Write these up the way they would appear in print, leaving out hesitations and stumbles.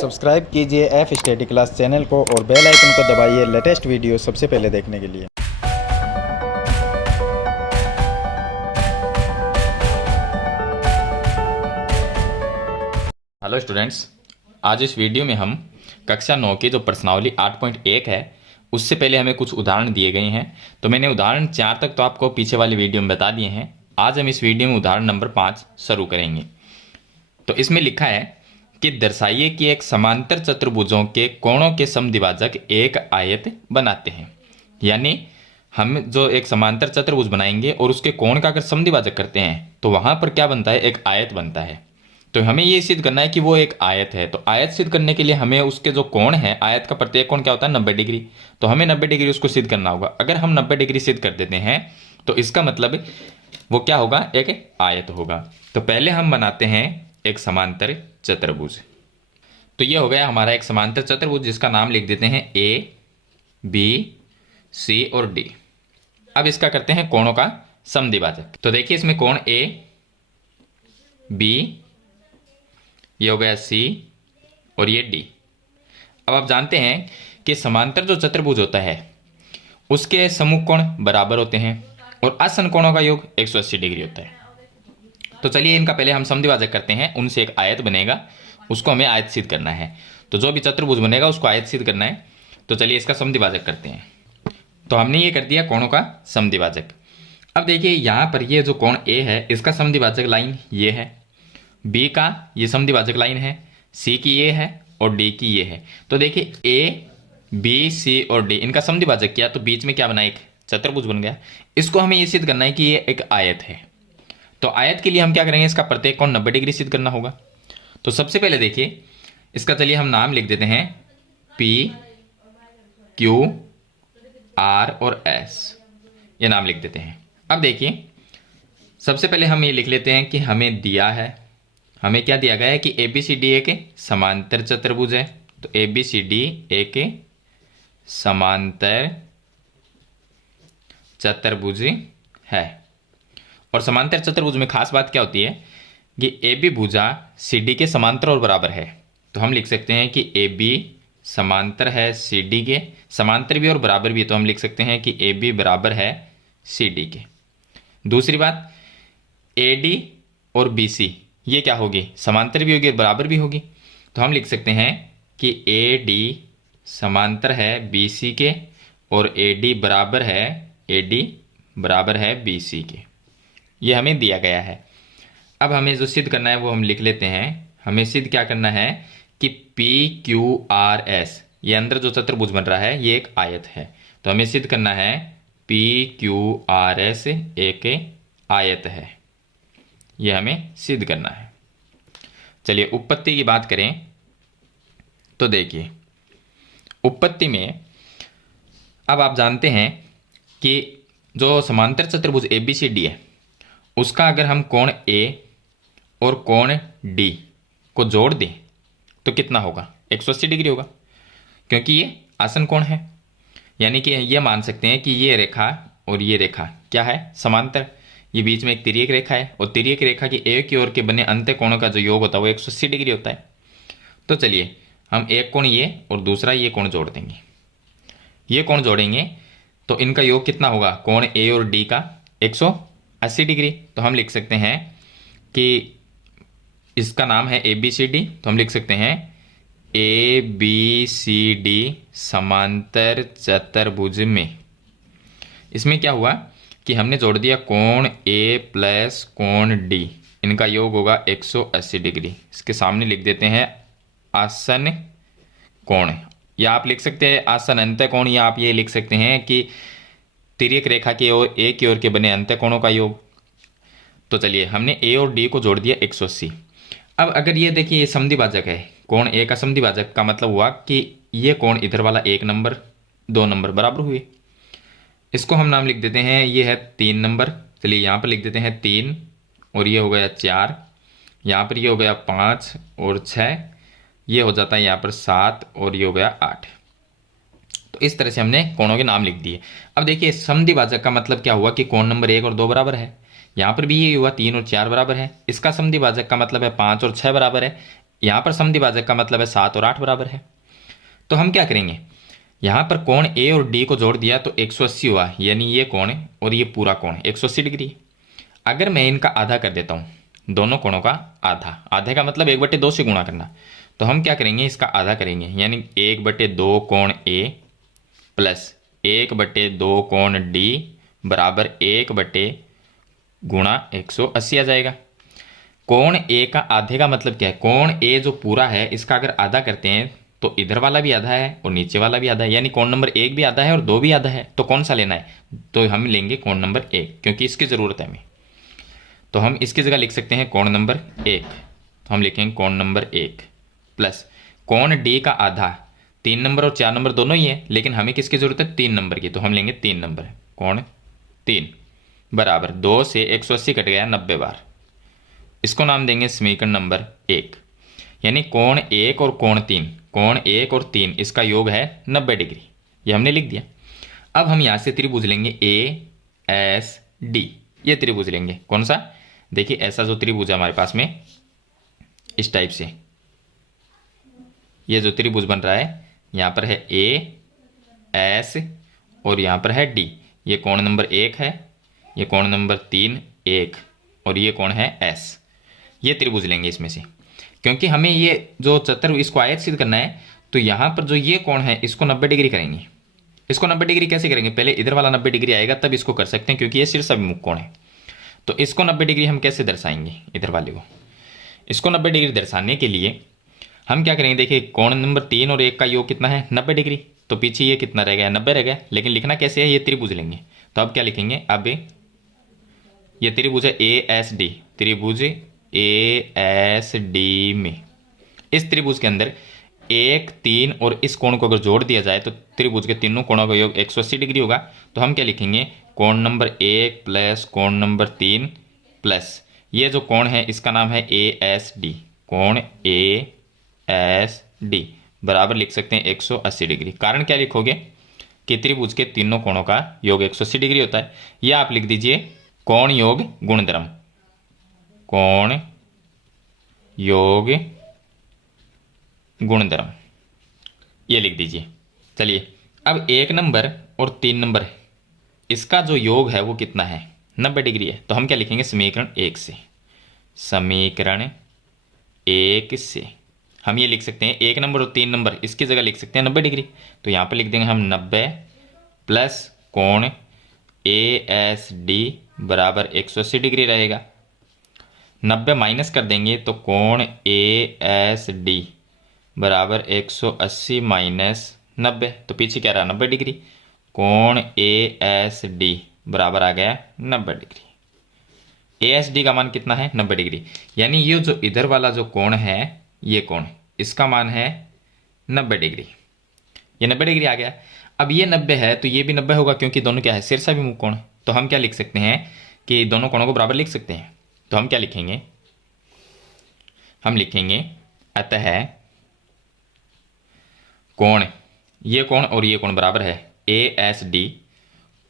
Subscribe कीजिए F study class channel को और बेल आइकन को दबाइए लेटेस्ट वीडियो सबसे पहले देखने के लिए। हेलो स्टूडेंट्स, आज इस वीडियो में हम कक्षा 9 की जो प्रश्नावली 8.1 है उससे पहले हमें कुछ उदाहरण दिए गए हैं। तो मैंने उदाहरण 4 तक तो आपको पीछे वाले वीडियो में बता दिए हैं। आज हम इस वीडियो में उदाहरण नंबर 5 शुरू करेंगे। तो इसमें लिखा है कि दर्शाइए कि एक समांतर चतुर्भुजों के कोणों के समद्विभाजक एक आयत बनाते हैं। यानी हम जो एक समांतर चतुर्भुज बनाएंगे और उसके कोण का अगर समद्विभाजक करते हैं तो वहां पर क्या बनता है, एक आयत बनता है। तो हमें ये सिद्ध करना है कि वो एक आयत है। तो आयत सिद्ध करने के लिए हमें उसके जो कोण है, आयत का प्रत्येक कोण क्या होता है, 90 डिग्री। तो हमें 90 डिग्री उसको सिद्ध करना होगा। अगर हम 90 डिग्री सिद्ध कर देते हैं तो इसका मतलब वो क्या होगा, एक आयत होगा। तो पहले हम बनाते हैं एक समांतर चतुर्भुज। तो ये हो गया हमारा एक समांतर चतुर्भुज जिसका नाम लिख देते हैं ए, बी, सी और डी। अब इसका करते हैं कोणों का समद्विभाजक। तो देखिए इसमें कोण ए, बी, ये हो गया सी और ये डी। अब आप जानते हैं कि समांतर जो चतुर्भुज होता है उसके सम्मुख कोण बराबर होते हैं और आसन कोणों का योग 180 डिग्री होता है। तो चलिए इनका पहले हम समद्विभाजक करते हैं। उनसे एक आयत बनेगा, उसको हमें आयत सिद्ध करना है। तो जो भी चतुर्भुज बनेगा उसको आयत सिद्ध करना है। तो चलिए इसका समद्विभाजक करते हैं। तो हमने ये कर दिया कोणों का समद्विभाजक। अब देखिए यहाँ पर ये जो कोण ए है इसका समद्विभाजक लाइन ये है, बी का ये समद्विभाजक लाइन है, सी की ये है और डी की ये है। तो देखिए ए, बी, सी और डी इनका समद्विभाजक किया तो बीच में क्या बना, एक चतुर्भुज बन गया। इसको हमें ये सिद्ध करना है कि ये एक आयत है। तो आयत के लिए हम क्या करेंगे, इसका प्रत्येक कोण 90 डिग्री सिद्ध करना होगा। तो सबसे पहले देखिए इसका चलिए हम नाम लिख देते हैं पी, क्यू, आर और एस, ये नाम लिख देते हैं। अब देखिए सबसे पहले हम ये लिख लेते हैं कि हमें दिया है, हमें क्या दिया गया है कि ए बी सी डी एक समांतर चतुर्भुज है। तो ए बी सी डी एक समांतर चतुर्भुज है। और समांतर चतुर्भुज में खास बात क्या होती है कि ए बी भुजा सी डी के समांतर और बराबर है। तो हम लिख सकते हैं कि ए बी समांतर है सी डी के, समांतर भी और बराबर भी। तो हम लिख सकते हैं कि ए बी बराबर है सी डी के। दूसरी बात, ए डी और बी सी ये क्या होगी, समांतर भी होगी और बराबर भी होगी। तो हम लिख सकते हैं कि ए डी समांतर है बी सी के और ए डी बराबर है बी सी के। ये हमें दिया गया है। अब हमें जो सिद्ध करना है वो हम लिख लेते हैं। हमें सिद्ध क्या करना है कि पी क्यू आर एस, ये अंदर जो चतुर्भुज बन रहा है ये एक आयत है। तो हमें सिद्ध करना है पी क्यू आर एस एक आयत है, ये हमें सिद्ध करना है। चलिए उत्पत्ति की बात करें तो देखिए उत्पत्ति में अब आप जानते हैं कि जो समांतर चतुर्भुज ए बी सी डी है उसका अगर हम कोण ए और कोण डी को जोड़ दें तो कितना होगा, 180 डिग्री होगा, क्योंकि ये आसन कोण है। यानी कि ये मान सकते हैं कि ये रेखा और ये रेखा क्या है, समांतर। ये बीच में एक तिर्यक रेखा है और तिर्यक रेखा की एक की ओर के बने अंत्य कोणों का जो योग होता है वो 180 डिग्री होता है। तो चलिए हम एक कोण ये और दूसरा ये कोण जोड़ देंगे। ये कोण जोड़ेंगे तो इनका योग कितना होगा, कोण ए और डी का 180 डिग्री। तो हम लिख सकते हैं कि इसका नाम है ए बी सी डी। तो हम लिख सकते हैं ए बी सी डी समांतर चतुर्भुज में। इसमें क्या हुआ कि हमने जोड़ दिया कोण ए प्लस कोण डी, इनका योग होगा 180 डिग्री। इसके सामने लिख देते हैं आसन कोण, या आप लिख सकते हैं आसन अंत्य कोण, या आप ये लिख सकते हैं कि तिर्यक रेखा के ओर ए की ओर के बने अंत्य कोणों का योग। तो चलिए हमने ए और डी को जोड़ दिया 180। अब अगर ये देखिए ये समद्विभाजक है, कोण ए का समद्विभाजक का मतलब हुआ कि ये कोण इधर वाला 1 नंबर 2 नंबर बराबर हुए। इसको हम नाम लिख देते हैं, ये है 3 नंबर। चलिए यहाँ पर लिख देते हैं 3 और ये हो गया 4, यहाँ पर ये हो गया 5 और 6, ये हो जाता है यहाँ पर 7 और ये हो गया 8। तो इस तरह से हमने कोणों के नाम लिख दिए। अब देखिए समद्विभाजक का मतलब क्या हुआ कि कोण नंबर 1 और 2 बराबर है। यहाँ पर भी ये हुआ 3 और 4 बराबर है। इसका समद्विभाजक का मतलब है 5 और 6 बराबर है। यहाँ पर समद्विभाजक का मतलब है 7 और 8 बराबर है। तो हम क्या करेंगे, यहाँ पर कोण ए और डी को जोड़ दिया तो 180 हुआ, यानी ये कोण और ये पूरा कोण 180 डिग्री। अगर मैं इनका आधा कर देता हूँ, दोनों कोणों का आधा, आधे का मतलब 1/2 से गुणा करना, तो हम क्या करेंगे, इसका आधा करेंगे, यानी 1/2 कोण ए प्लस 1/2 कोण डी बराबर 1 गुणा 180 आ जाएगा। कोण ए का आधे का मतलब क्या है, कोण ए जो पूरा है इसका अगर आधा करते हैं तो इधर वाला भी आधा है और नीचे वाला भी आधा है, यानी कोण नंबर 1 भी आधा है और 2 भी आधा है। तो कौन सा लेना है, तो हम लेंगे कोण नंबर 1, क्योंकि इसकी ज़रूरत है हमें। तो हम इसकी जगह लिख सकते हैं कोण नंबर 1, तो हम लिखेंगे कोण नंबर 1 प्लस कोण डी का आधा, 3 नंबर और 4 नंबर दोनों ही है, लेकिन हमें किसकी ज़रूरत है, 3 नंबर की, तो हम लेंगे 3 नंबर, कोण 3 बराबर 2 से 180 कट गया 90 बार। इसको नाम देंगे समीकरण नंबर 1, यानी कोण 1 और कोण 3, कोण 1 और 3 इसका योग है 90 डिग्री, ये हमने लिख दिया। अब हम यहाँ से त्रिभुज लेंगे ए एस डी, ये त्रिभुज लेंगे। कौन सा, देखिए ऐसा जो त्रिभुज है हमारे पास में इस टाइप से, ये जो त्रिभुज बन रहा है, यहाँ पर है ए एस और यहाँ पर है डी, ये कोण नंबर 1 है, ये कोण नंबर 3 1 और ये कोण है एस। ये त्रिभुज लेंगे इसमें से, क्योंकि हमें ये जो चतुर्भुज इसको आयत सिद्ध करना है, तो यहाँ पर जो ये कोण है इसको 90 डिग्री करेंगे। इसको 90 डिग्री कैसे करेंगे, पहले इधर वाला 90 डिग्री आएगा तब इसको कर सकते हैं, क्योंकि ये शीर्षाभिमुख कोण है। तो इसको 90 डिग्री हम कैसे दर्शाएंगे, इधर वाले को, इसको 90 डिग्री दर्शाने के लिए हम क्या करेंगे, देखिए कोण नंबर 3 और 1 का योग कितना है 90 डिग्री, तो पीछे ये कितना रह गया 90 रह गया, लेकिन लिखना कैसे है, ये त्रिभुज लेंगे। तो अब क्या लिखेंगे, अब ये त्रिभुज है ए एस डी, त्रिभुज ए एस डी में इस त्रिभुज के अंदर 1 3 और इस कोण को अगर जोड़ दिया जाए तो त्रिभुज के तीनों कोणों का योग 180 डिग्री होगा। तो हम क्या लिखेंगे, कोण नंबर 1 प्लस कोण नंबर 3 प्लस ये जो कोण है इसका नाम है ए एस डी, कोण ए एस डी बराबर लिख सकते हैं 180 डिग्री। कारण क्या लिखोगे कि त्रिभुज के तीनों कोणों का योग 180 डिग्री होता है, या आप लिख दीजिए कोण योग गुणधर्म, कोण योग गुणधर्म, ये लिख दीजिए। चलिए अब 1 नंबर और 3 नंबर इसका जो योग है वो कितना है 90 डिग्री है, तो हम क्या लिखेंगे, समीकरण 1 से, समीकरण 1 से हम ये लिख सकते हैं 1 नंबर और 3 नंबर इसकी जगह लिख सकते हैं 90 डिग्री, तो यहाँ पर लिख देंगे हम 90 प्लस कोण ए एस डी बराबर 180 डिग्री रहेगा। 90 माइनस कर देंगे तो कोण ए एस डी बराबर 180 माइनस 90, तो पीछे क्या रहा 90 डिग्री, कोण ए एस डी बराबर आ गया 90 डिग्री। ए एस डी का मान कितना है 90 डिग्री, यानी ये जो इधर वाला जो कोण है ये कोण, इसका मान है 90 डिग्री, ये 90 डिग्री आ गया। अब ये 90 है तो ये भी 90 होगा, क्योंकि दोनों क्या है शीर्षाभिमुख कोण। तो हम क्या लिख सकते हैं कि दोनों कोणों को बराबर लिख सकते हैं, तो हम क्या लिखेंगे, हम लिखेंगे अतः कोण, ये कोण और ये कोण बराबर है ए एस डी,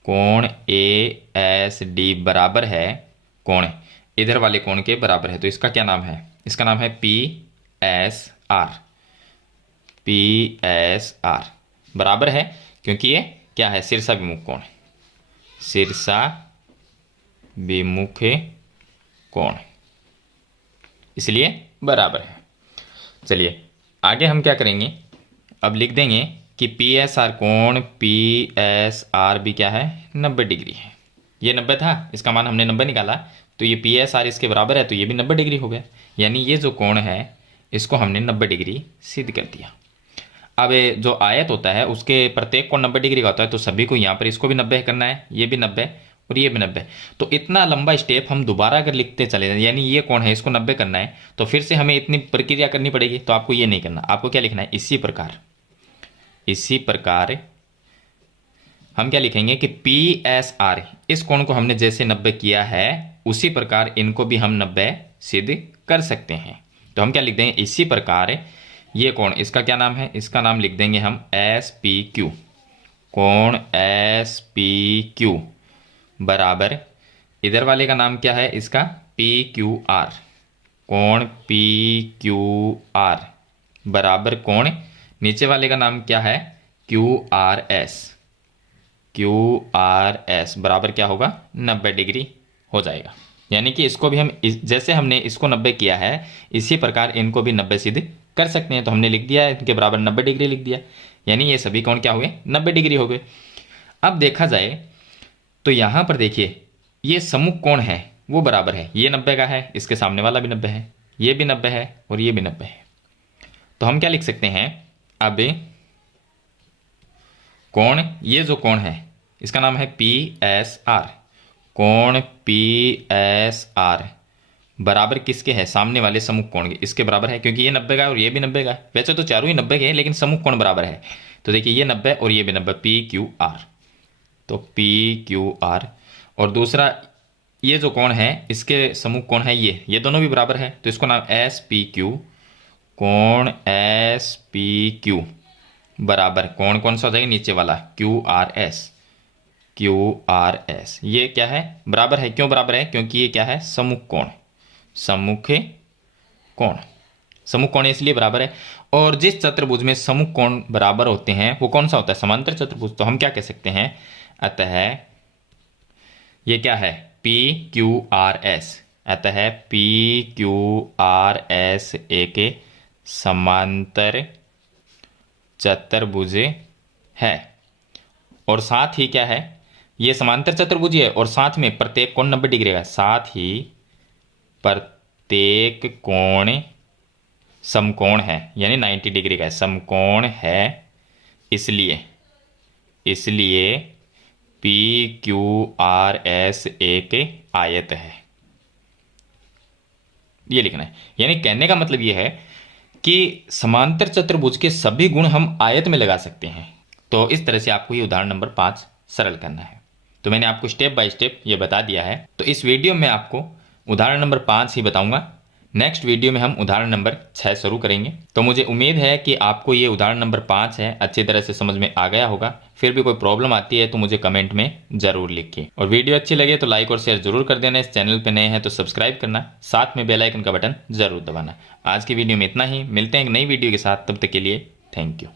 कोण ए एस डी बराबर है कोण इधर वाले कोण के बराबर है, तो इसका क्या नाम है, इसका नाम है P S R, P S R बराबर है, क्योंकि ये क्या है शीर्षाभिमुख कोण, शीर्षाभिमुख कोण, इसलिए बराबर है। चलिए आगे हम क्या करेंगे, अब लिख देंगे कि पी एस आर कोण पी एस आर भी क्या है 90 डिग्री है। ये 90 था, इसका मान हमने 90 निकाला, तो ये पी एस आर इसके बराबर है, तो ये भी 90 डिग्री हो गया, यानी ये जो कोण है इसको हमने 90 डिग्री सिद्ध कर दिया। अब ये जो आयत होता है उसके प्रत्येक कोण 90 डिग्री का होता है, तो सभी को यहाँ पर इसको भी 90 करना है, ये भी 90 और ये भी 90, तो इतना लंबा स्टेप हम दोबारा अगर लिखते चले जाए, यानी ये कोण है इसको 90 करना है, तो फिर से हमें इतनी प्रक्रिया करनी पड़ेगी। तो आपको ये नहीं करना, आपको क्या लिखना है, इसी प्रकार हम क्या लिखेंगे कि पी एस आर, इस कोण को हमने जैसे 90 किया है उसी प्रकार इनको भी हम 90 सिद्ध कर सकते हैं। तो हम क्या लिख देंगे, इसी प्रकार ये कोण, इसका क्या नाम है, इसका नाम लिख देंगे हम एस पी क्यू, कोण एस पी क्यू बराबर इधर वाले का नाम क्या है, इसका पी क्यू आर, कोण पी क्यू आर बराबर कोण नीचे वाले का नाम क्या है क्यू आर एस बराबर क्या होगा 90 डिग्री हो जाएगा। यानी कि इसको भी हम जैसे हमने इसको 90 किया है इसी प्रकार इनको भी 90 सिद्ध कर सकते हैं। तो हमने लिख दिया है इनके बराबर 90 डिग्री लिख दिया, यानी ये सभी कोण क्या हुए 90 डिग्री हो गए। अब देखा जाए तो यहाँ पर देखिए ये सम्मुख कोण है वो बराबर है, ये 90 का है, इसके सामने वाला भी 90 है, ये भी 90 है और ये भी 90 है। तो हम क्या लिख सकते हैं अब कोण, ये जो कोण है इसका नाम है पी एस आर, कोण पी एस आर बराबर किसके है सामने वाले सम्मुख कोण के, इसके बराबर है क्योंकि ये 90 का है और ये भी 90 का है। वैसे तो चारों ही 90 के हैं लेकिन सम्मुख कोण बराबर है। तो देखिए ये 90 और ये भी 90, पी क्यू आर, तो पी क्यू आर। और दूसरा ये जो कोण है इसके सम्मुख कोण है ये दोनों भी बराबर है, तो इसको नाम एस पी क्यू, कोण एस पी क्यू बराबर कोण कौन सा हो जाएगा नीचे वाला क्यू आर एस। ये क्या है बराबर है, क्यों बराबर है क्योंकि ये क्या है सम्मुख कोण इसलिए बराबर है। और जिस चतुर्भुज में सम्मुख कोण बराबर होते हैं वो कौन सा होता है समांतर चतुर्भुज। तो हम क्या कह सकते हैं अतः ये क्या है पी क्यू आर एस, अतः पी क्यू आर एस एक समांतर चतुर्भुज है। और साथ ही क्या है ये समांतर चतुर्भुज है और साथ में प्रत्येक कोण 90 डिग्री का, साथ ही प्रत्येक कोण समकोण है यानी 90 डिग्री का समकोण है। इसलिए पी क्यू आर एस एक आयत है, ये लिखना है। यानी कहने का मतलब ये है कि समांतर चतुर्भुज के सभी गुण हम आयत में लगा सकते हैं। तो इस तरह से आपको ये उदाहरण नंबर 5 सरल करना है। तो मैंने आपको स्टेप बाय स्टेप ये बता दिया है। तो इस वीडियो में आपको उदाहरण नंबर 5 ही बताऊंगा, नेक्स्ट वीडियो में हम उदाहरण नंबर 6 शुरू करेंगे। तो मुझे उम्मीद है कि आपको ये उदाहरण नंबर 5 है अच्छी तरह से समझ में आ गया होगा। फिर भी कोई प्रॉब्लम आती है तो मुझे कमेंट में जरूर लिखिए। और वीडियो अच्छी लगे तो लाइक और शेयर जरूर कर देना। इस चैनल पे नए हैं तो सब्सक्राइब करना, साथ में बेल आइकन का बटन जरूर दबाना। आज की वीडियो में इतना ही, मिलते हैं एक नई वीडियो के साथ, तब तक के लिए थैंक यू।